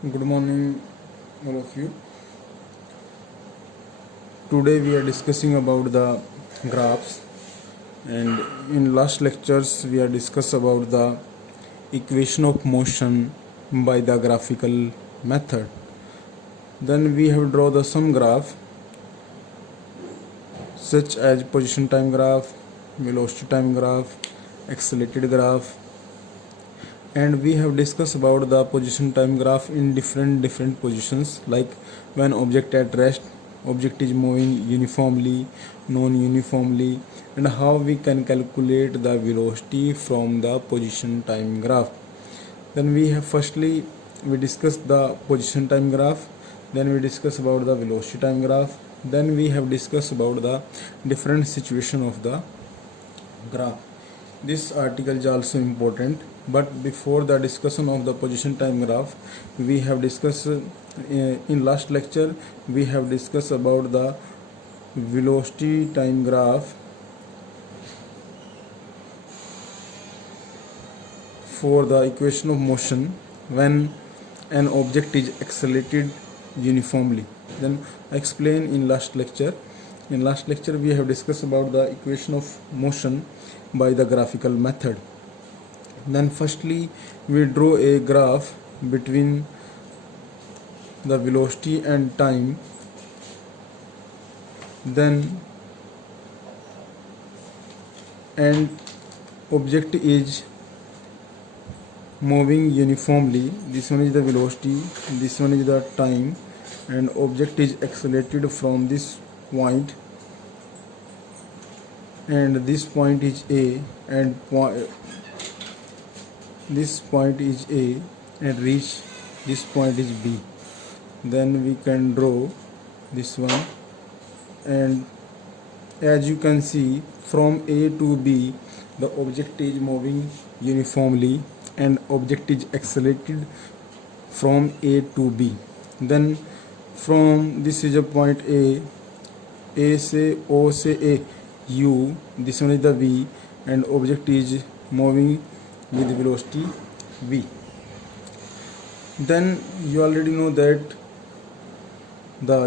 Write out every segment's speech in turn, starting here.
Good morning, all of you. Today we are discussing about the graphs, and in last lectures we are discussed about the equation of motion by the graphical method. Then we have draw the some graph such as position time graph, velocity time graph, accelerated graph, and we have discussed about the position time graph in different positions, like when object at rest, object is moving uniformly, non-uniformly, and how we can calculate the velocity from the position time graph. Then we have firstly we discussed the position time graph, then we discuss about the velocity time graph, then we have discussed about the different situation of the graph. This article is also important, but before the discussion of the position time graph, we have discussed in last lecture we have discussed about the velocity time graph for the equation of motion when an object is accelerated uniformly. Then I explained in last lecture. In last lecture we have discussed about the equation of motion by the graphical method. Then firstly we draw a graph between the velocity and time. Then and object is moving uniformly. This one is the velocity, this one is the time, and object is accelerated from this point, and this point is A, and this point is A, and reach this point is B. Then we can draw this one, and as you can see, from A to B the object is moving uniformly and object is accelerated from A to B. Then from this is a point A से O से A, U, this one is the V, and object is moving with velocity V. Then you already know that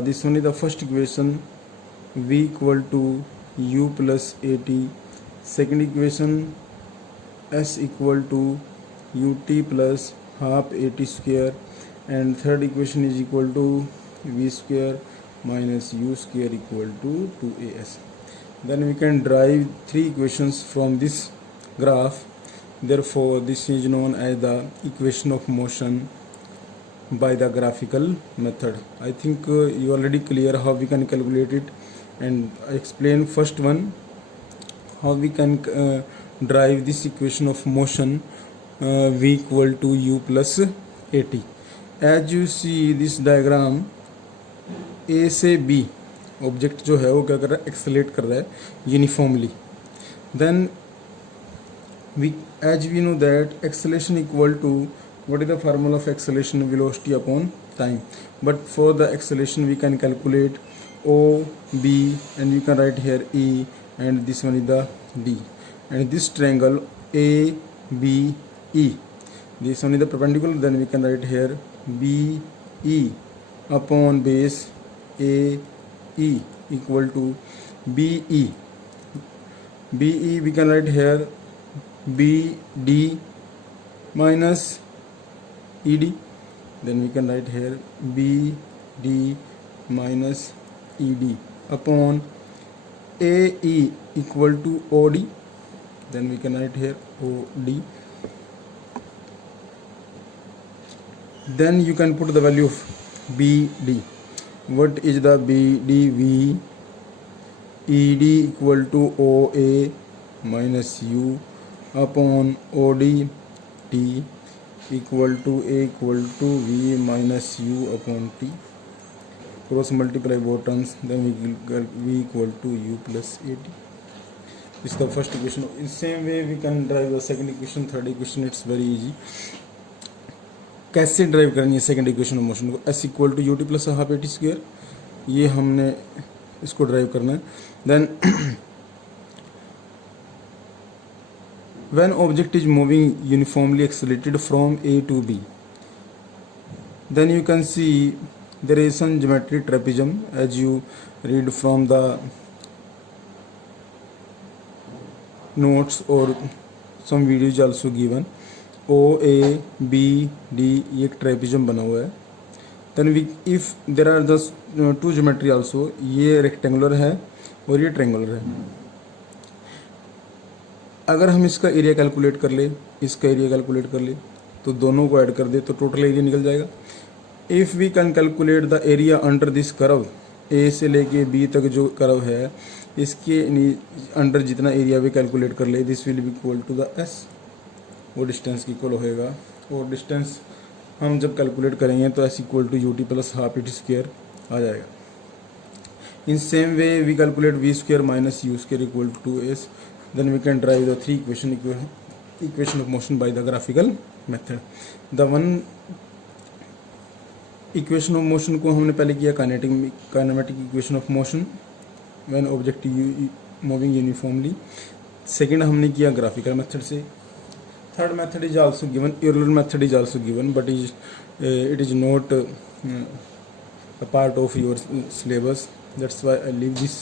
this one is the first equation, V equal to U plus AT. Second equation, S equal to UT plus half AT square, and third equation is equal to V square minus U square equal to 2AS. Then we can derive three equations from this graph. Therefore this is known as the equation of motion by the graphical method. I think you already clear how we can calculate it, and I explain first one how we can derive this equation of motion, V equal to U plus AT. As you see this diagram, A से B object जो है वो क्या कर रहा है, accelerate कर रहा है uniformly. Then we as we know that acceleration equal to what is the formula of acceleration, velocity upon time. But for the acceleration we can calculate O, B, and you can write here E, and this one is the D, and this triangle A, B, E, this one is the perpendicular. Then we can write here B, E upon base A, E equal to B, E. B, E we can write here B, D minus ED. Then we can write here B, D minus ED upon AE equal to OD. Then we can write here OD. Then you can put the value of BD. What is the BDV? ED equal to OA minus U upon OD T equal to A equal to V minus U upon T. Cross multiply both terms, then we will get V equal to U plus AT. This is the first equation. In same way we can derive the second equation, third equation. It's very easy. कैसे derive करनी है second equation of motion को? S equal to UT plus half AT square, ये हमने इसको derive करना है. Then when object is moving uniformly accelerated from A to B, Then you can see there is some geometry trapezium as you read from the notes or some videos also given. O A B D ये एक ट्रेपिजम बना हुआ है. Then we if there are the two geometry also, ये rectangular है और ये triangular है. अगर हम इसका एरिया कैलकुलेट कर ले, इसका एरिया कैलकुलेट कर ले, तो दोनों को ऐड कर दे तो टोटल एरिया निकल जाएगा. If we can calculate the area under this curve, A से लेके बी तक जो कर्व है इसके अंडर जितना एरिया भी कैलकुलेट कर ले, this will be equal to the S, वो डिस्टेंस की इक्वल होएगा. और डिस्टेंस हम जब कैलकुलेट करेंगे तो S equal to u t plus half at square आ जाएगा. In same way we calculate v square minus u square equal to S. Then we can derive the three equation of motion by the graphical method. The one equation of motion को हमने पहले किया kinematic equation of motion when object moving uniformly. Second हमने किया graphical method से. Third method is also given, Euler method is also given, but it is not a part of your syllabus, that's why I leave this.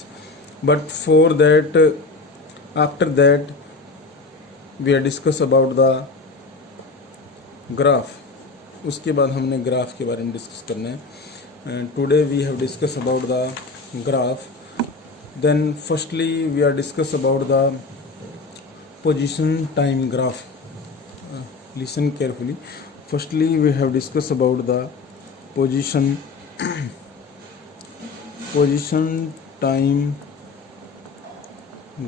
But for that, after that we are discuss about the graph. उसके बाद हमने graph के बारे में discuss करना है. Today we have discuss about the graph. Then firstly we are discuss about the position time graph. Listen carefully. Firstly we have discussed about the position time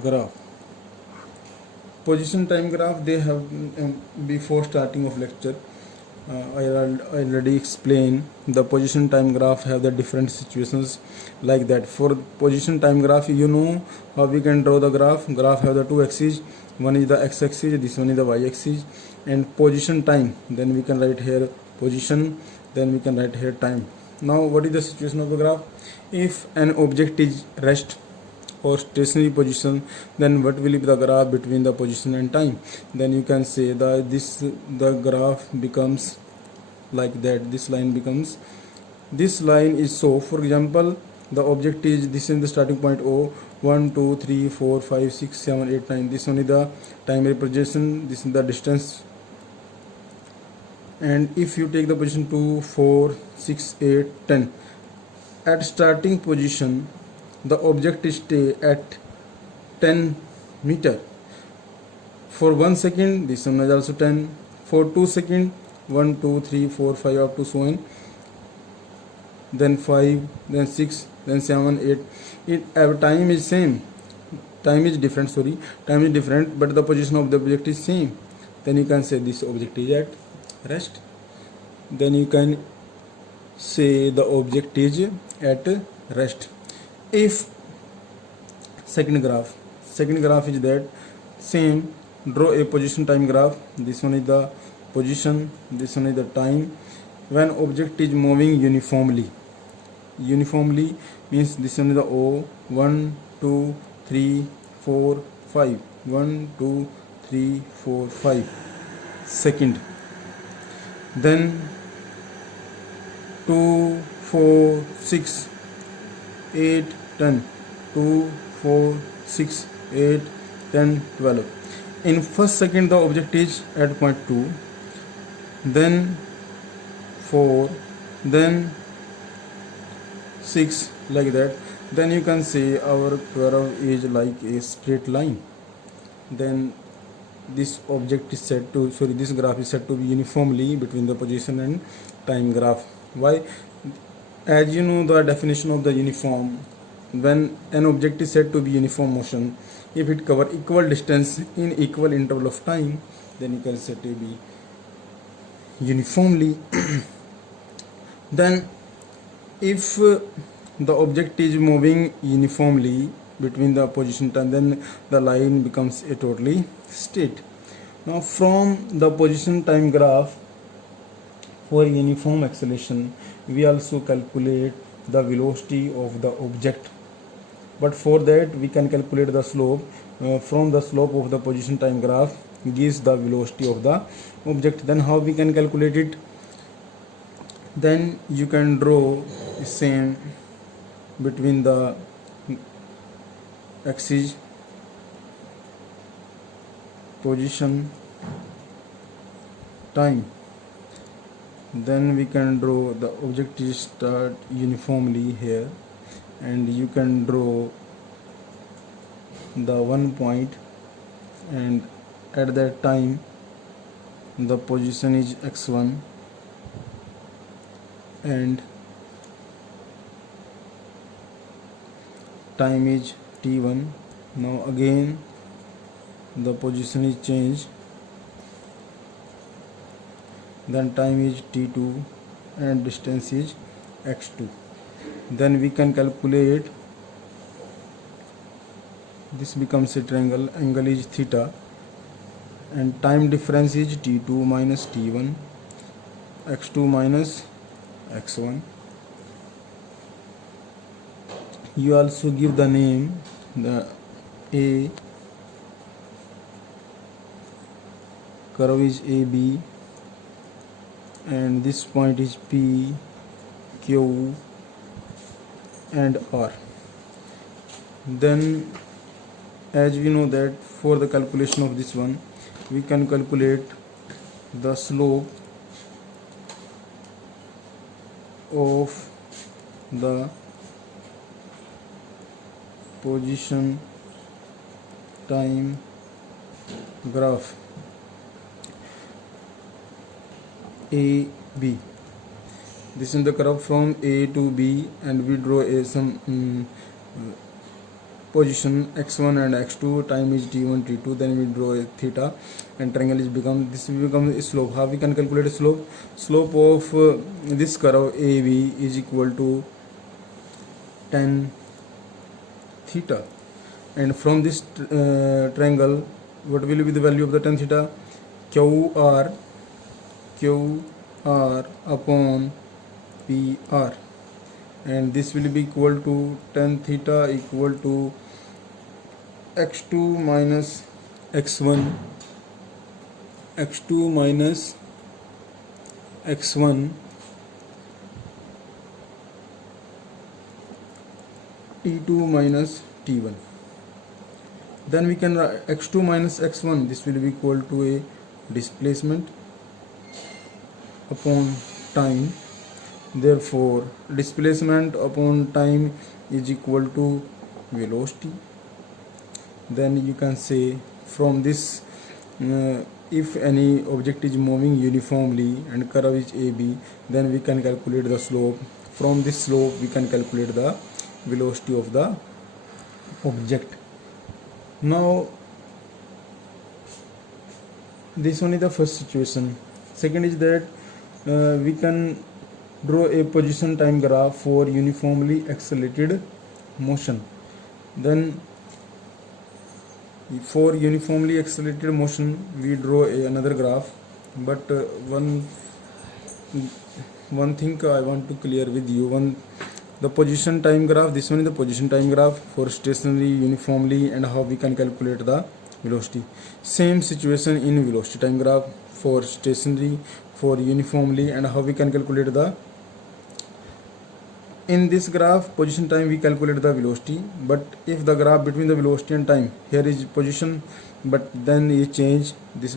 graph. Position time graph they have before starting of lecture I already explained the position time graph have the different situations like that. For position time graph, you know how we can draw the graph. Graph have the two axes, one is the x axis, this one is the y axis, and position time, then we can write here position, then we can write here time. Now what is the situation of the graph? If an object is rest or stationary position, then what will be the graph between the position and time? Then you can say that the graph becomes like that. This line is so, for example, the object is, this is the starting point O, 1 2 3 4 5 6 7 8 9. This one is the time representation, this is the distance. And if you take the position 2 4 6 8 10, at starting position the object stay at 10 meter. For 1 second this one is also 10. For 2 seconds 1 2 3 4 5 up to so on, then 5, then 6, then 7 8. Time is same, time is different, but the position of the object is same. Then you can say this object is at rest. Then you can say the object is at rest. If second graph is that same, draw a position time graph. This one is the position, this one is the time. When object is moving uniformly means this one is the O, 1 2 3 4 5, 1 2 3 4 5 second. Then 2 4 6 8 10, 2 4 6 8 10 12. In first second the object is at point 2, then 4, then 6, like that. Then you can say our curve is like a straight line. Then this object is said to, this graph is said to be uniformly between the position and time graph. Why? As you know the definition of the uniform, when an object is said to be uniform motion, if it cover equal distance in equal interval of time, then you can say to be uniformly. Then if the object is moving uniformly between the position time, then the line becomes a totally straight. Now from the position time graph, for uniform acceleration we also calculate the velocity of the object, but for that we can calculate the slope. From the slope of the position time graph gives the velocity of the object. Then how we can calculate it? Then you can draw the same between the axis, position, time. Then we can draw the object is start uniformly here, and you can draw the one point, and at that time the position is x1 and time is t1. Now again the position is changed, then time is t2 and distance is x2. Then we can calculate, this becomes a triangle, angle is theta, and time difference is t2 minus t1, x2 minus x1. You also give the name, the A curve is AB, and this point is P, Q and R. Then as we know that for the calculation of this one, we can calculate the slope of the position time graph AB. This is the curve from A to B, and we draw some position x1 and x2, time is t1 t2, then we draw a theta, and triangle is this will become a slope. How we can calculate a slope of this curve AB is equal to tan theta, and from this triangle, what will be the value of the tan theta? QR upon PR, and this will be equal to tan theta equal to x2 minus x1, x2 minus x1, t2 minus t1. Then we can write x2 minus x1, this will be equal to a displacement upon time. Therefore displacement upon time is equal to velocity. Then you can say from this, if any object is moving uniformly and curve is AB, then we can calculate the slope. From this slope we can calculate the velocity of the object. Now this one is the first situation. Second is that we can draw a position time graph for uniformly accelerated motion. Then for uniformly accelerated motion we draw another graph, but one thing I want to clear with you. The position time graph, this one is the position time graph for stationary uniformly, and how we can calculate the velocity. Same situation in velocity time graph for stationary, for uniformly, and how we can calculate the, in this graph position time we calculate the velocity, but if the graph between the velocity and time, here is position, but then it change, this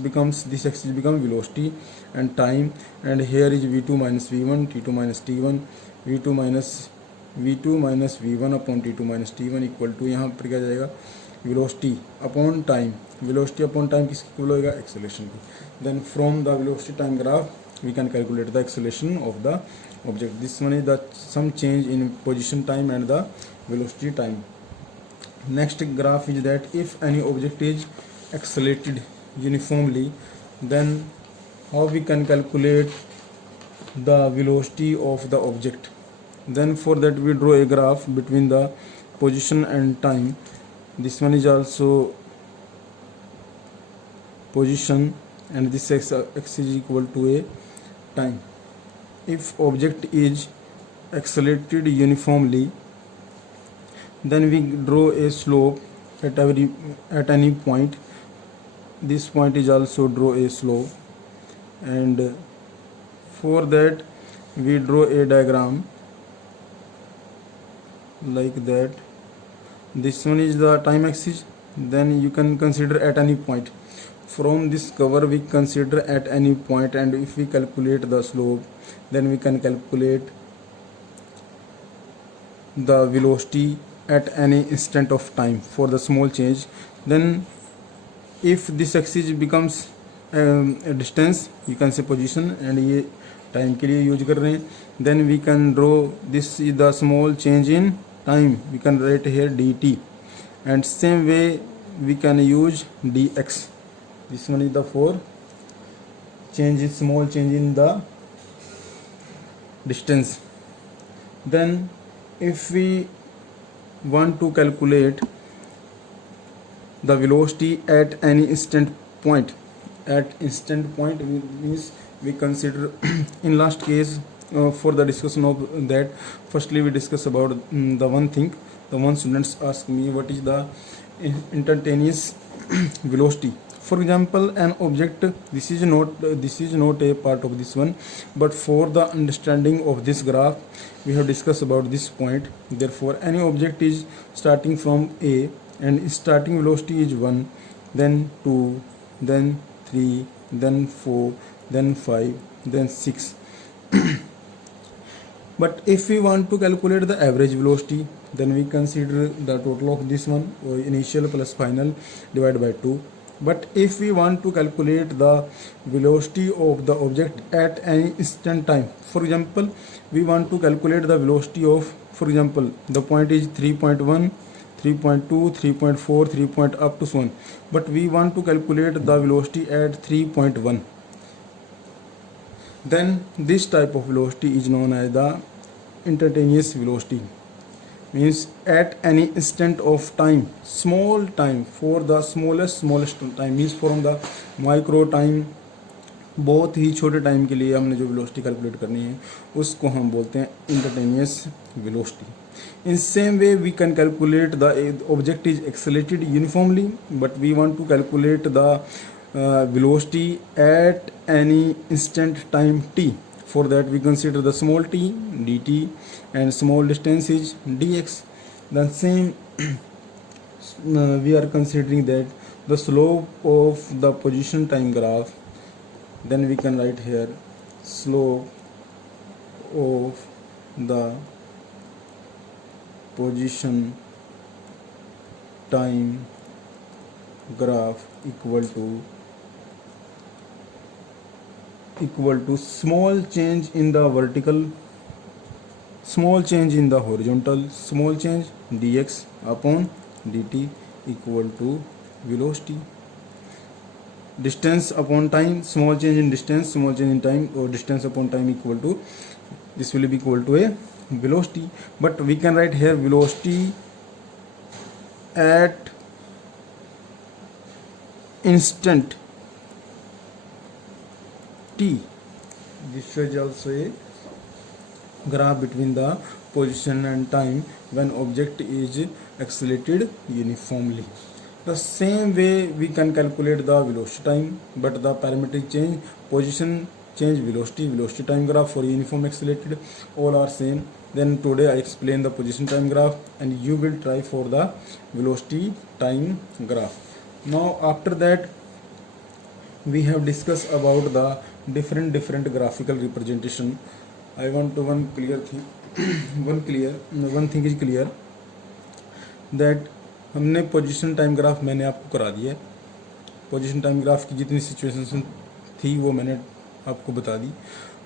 axis becomes velocity and time, and here is v2 minus v1, t2 minus t1, v2 minus v1 upon t2 minus t1 equal to, यहाँ पर क्या जाएगा, velocity upon time. Velocity upon time किसकी equal होगा, acceleration की. Then from the velocity time graph we can calculate the acceleration of the object. This one is the some change in position time and the velocity time. Next graph is that if any object is accelerated uniformly, then how we can calculate the velocity of the object. Then for that we draw a graph between the position and time. This one is also position, and this x is equal to a time. If object is accelerated uniformly, then we draw a slope at any point. This point is also draw a slope, and for that we draw a diagram like that. This one is the time axis. Then you can consider at any point. From this cover we consider at any point, and if we calculate the slope, then we can calculate the velocity at any instant of time for the small change. Then if this axis becomes a distance, you can say position, and ये time के लिए use कर रहे हैं, then we can draw this is the small change in time, we can write here dt, and same way we can use dx. This one is the for change in small change in the distance. Then if we want to calculate the velocity at any instant point, at instant point means we consider in last case for the discussion of that, firstly we discuss about the one thing. The one students ask me what is the instantaneous velocity. For example, an object, this is not a part of this one, but for the understanding of this graph we have discussed about this point. Therefore any object is starting from A and starting velocity is 1, then 2, then 3, then 4, then 5, then 6. But if we want to calculate the average velocity, then we consider the total of this one, or initial plus final, divided by 2. But if we want to calculate the velocity of the object at any instant time, for example we want to calculate the velocity of, for example the point is 3.1, 3.2, 3.4, 3 point up to so on, but we want to calculate the velocity at 3.1, then this type of velocity is known as the instantaneous velocity. Means at any instant of time, small time, for the smallest time, means from the micro time, बहुत ही छोटे time के लिए हमने जो velocity calculate करनी है उसको हम बोलते हैं instantaneous velocity. In same way we can calculate the object is accelerated uniformly, but we want to calculate the velocity at any instant time t. For that we consider the small t dt and small distance is dx. Then same we are considering that the slope of the position time graph, then we can write here slope of the position time graph equal to small change in the vertical, small change in the horizontal, small change dx upon dt equal to velocity. Distance upon time, small change in distance, small change in time, or distance upon time equal to, this will be equal to a velocity. But we can write here velocity at instant t. This is also a graph between the position and time when object is accelerated uniformly. The same way we can calculate the velocity time, but the parametric change, position change, velocity time graph for uniform accelerated, all are same. Then today I explain the position time graph and you will try for the velocity time graph. Now after that we have discussed about the different graphical representation. I want to one thing is clear that हमने position time graph मैंने आपको करा दिया है. Position time graph की जितनी situation थी वो मैंने आपको बता दी.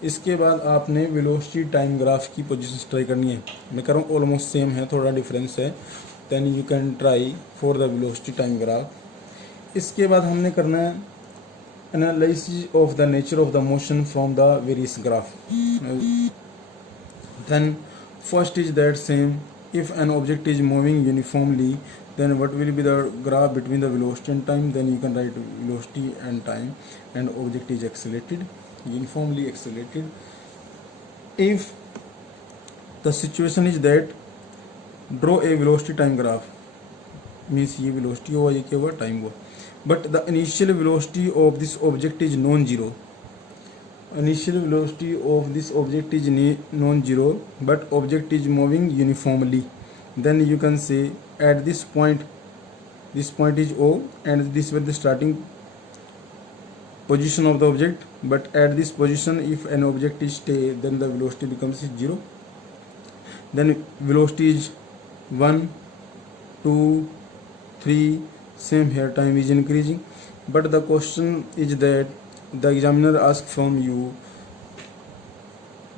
इसके बाद आपने वेलोसिटी टाइम ग्राफ की पोजीशन ट्राई करनी है. मैं कर रहा हूँ ऑलमोस्ट सेम है, थोड़ा डिफरेंस है. Then you can try for the velocity time graph. इसके बाद हमने करना है analysis of the nature of the motion from the various graph. Then first is that same, if an object is moving uniformly, then what will be the graph between the velocity and time? Then you can write velocity and time, and object is accelerated, uniformly accelerated. If the situation is that draw a velocity time graph, means ये velocity हुआ, ये क्या हुआ, time हुआ, but the initial velocity of this object is non-zero, initial velocity of this object is non-zero but object is moving uniformly, then you can say at this point is O and this will be the starting position of the object, but at this position if an object is stay then the velocity becomes 0. Then velocity is 1, 2, 3, same here, time is increasing. But the question is that the examiner asks from you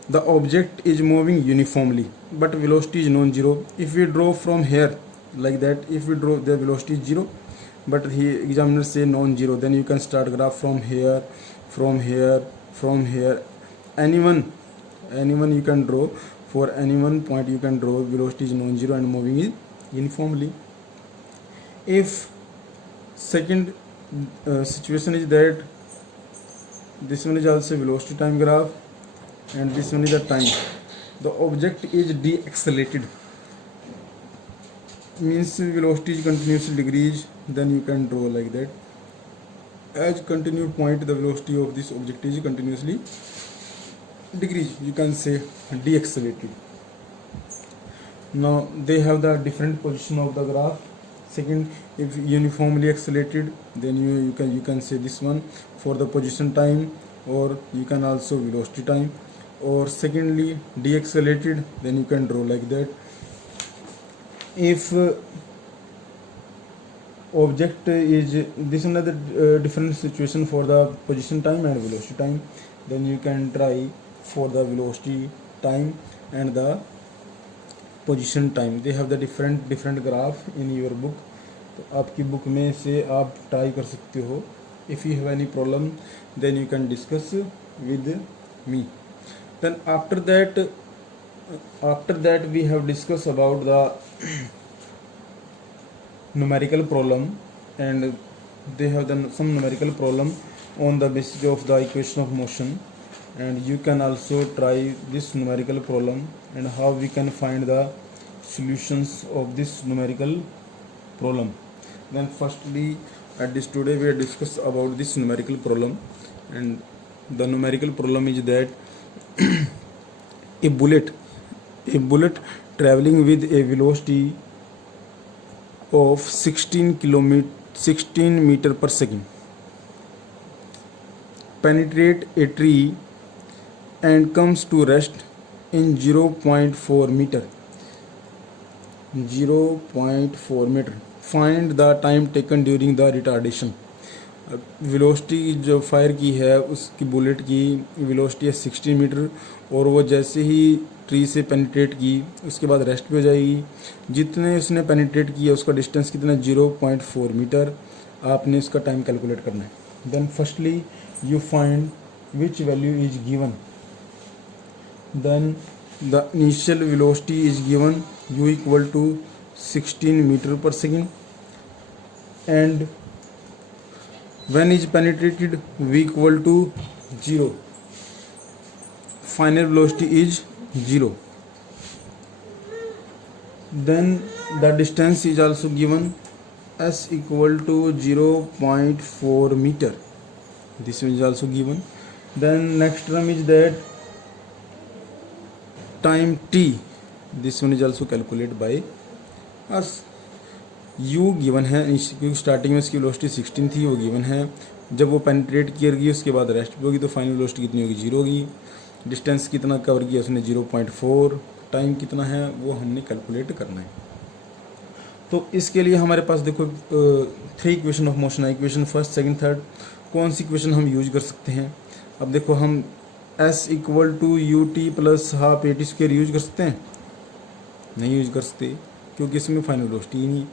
the object is moving uniformly but velocity is non-zero. If we draw from here like that, if we draw the velocity is 0 but the examiner say non-zero, then you can start graph from here, from here, from here, anyone you can draw. For any one point you can draw velocity is non-zero and moving is uniformly. If second situation is that this one is also velocity time graph and this one is the time, the object is deaccelerated, means velocity is continuously decrease, then you can draw like that. As continued point the velocity of this object is continuously decrease, you can say deaccelerated. Now they have the different position of the graph. Second, if uniformly accelerated, then you can say this one for the position time, or you can also velocity time. Or secondly deaccelerated, then you can draw like that. If object is this another different situation for the position time and velocity time, then you can try for the velocity time and the position time. They have the different graph in your book. तो आपकी book में से आप try कर सकते हो. If you have any problem then you can discuss with me. Then after that we have discuss about the numerical problem, and they have done some numerical problem on the basis of the equation of motion, and you can also try this numerical problem and how we can find the solutions of this numerical problem. Then firstly at this today we have discussed about this numerical problem, and the numerical problem is that a bullet traveling with a velocity of 16 meter per second penetrate a tree and comes to rest in 0.4 meter. Find the time taken during the retardation. Velocity जो fire की है उसकी bullet की velocity है 16 metre, और वो जैसे ही tree से पेनिट्रेट की उसके बाद रेस्ट पे हो जाएगी. जितने उसने पेनिट्रेट किया उसका डिस्टेंस कितना 0.4 मीटर. आपने इसका टाइम कैलकुलेट करना है. Then firstly you find which value is given. Then the initial velocity is given u equal to 16 metre per second, and when is penetrated v equal to 0. Final velocity is 0. Then the distance is also given s equal to 0.4 meter. This one is also given. Then next term is that time t. This one is also calculated by us. u given है क्योंकि starting में इसकी velocity 16 थी, वो given है. जब वो penetrate करेगी उसके बाद रेस्ट पे होगी तो फाइनल वेलोसिटी कितनी होगी 0 होगी. डिस्टेंस कितना कवर किया उसने 0.4. टाइम कितना है वो हमने कैलकुलेट करना है. तो इसके लिए हमारे पास देखो 3 इक्वेशन ऑफ मोशन है. Equation first second third. कौन सी इक्वेशन हम यूज कर सकते हैं. अब देखो हम s equal to u t plus half a t square use कर सकते हैं. नहीं यूज कर सकते क्योंकि इसमें फाइनल वेलोसिटी ही नहीं.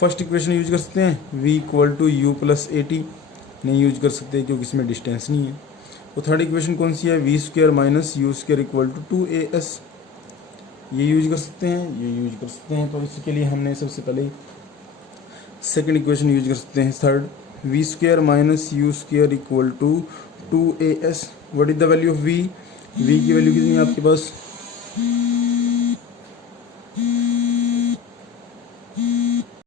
फर्स्ट इक्वेशन यूज कर सकते हैं v equal to u plus a t. नहीं यूज कर सकते क्योंकि इसमें डिस्टेंस नहीं है. तो थर्ड इक्वेशन कौन सी है, v square minus u square equal to 2as. ये यूज कर सकते हैं, ये यूज कर सकते हैं. तो इसके लिए हमने सबसे पहले सेकंड इक्वेशन यूज कर सकते हैं. Third v square minus u square equal to 2as. What is the value of v. v की वैल्यू कितनी है आपके पास